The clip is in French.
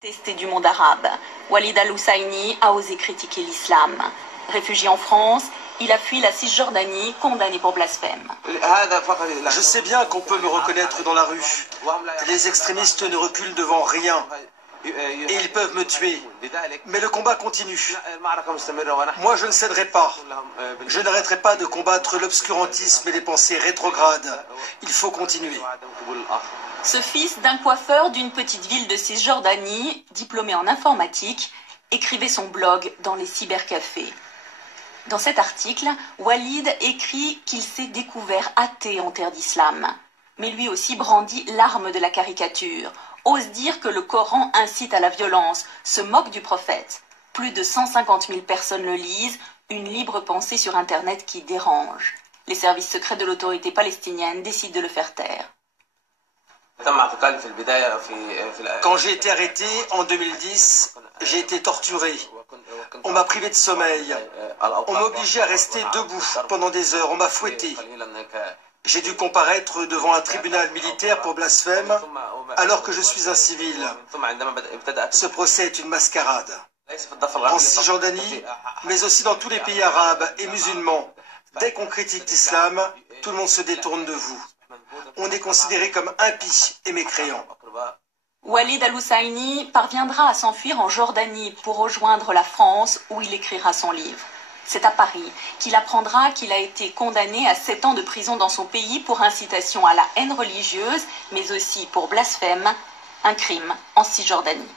Testé du monde arabe, Walid al-Husseini a osé critiquer l'islam. Réfugié en France, il a fui la Cisjordanie, condamné pour blasphème. Je sais bien qu'on peut me reconnaître dans la rue. Les extrémistes ne reculent devant rien. Et ils peuvent me tuer. Mais le combat continue. Moi, je ne céderai pas. Je n'arrêterai pas de combattre l'obscurantisme et les pensées rétrogrades. Il faut continuer. Ce fils d'un coiffeur d'une petite ville de Cisjordanie, diplômé en informatique, écrivait son blog dans les cybercafés. Dans cet article, Walid écrit qu'il s'est découvert athée en terre d'islam. Mais lui aussi brandit l'arme de la caricature, ose dire que le Coran incite à la violence, se moque du prophète. Plus de 150 000 personnes le lisent, une libre pensée sur Internet qui dérange. Les services secrets de l'autorité palestinienne décident de le faire taire. Quand j'ai été arrêté en 2010, j'ai été torturé. On m'a privé de sommeil. On m'a obligé à rester debout pendant des heures. On m'a fouetté. J'ai dû comparaître devant un tribunal militaire pour blasphème alors que je suis un civil. Ce procès est une mascarade. En Cisjordanie, mais aussi dans tous les pays arabes et musulmans, dès qu'on critique l'islam, tout le monde se détourne de vous. On est considéré comme impie et mécréant. Walid al-Husseini parviendra à s'enfuir en Jordanie pour rejoindre la France où il écrira son livre. C'est à Paris qu'il apprendra qu'il a été condamné à 7 ans de prison dans son pays pour incitation à la haine religieuse, mais aussi pour blasphème, un crime en Cisjordanie.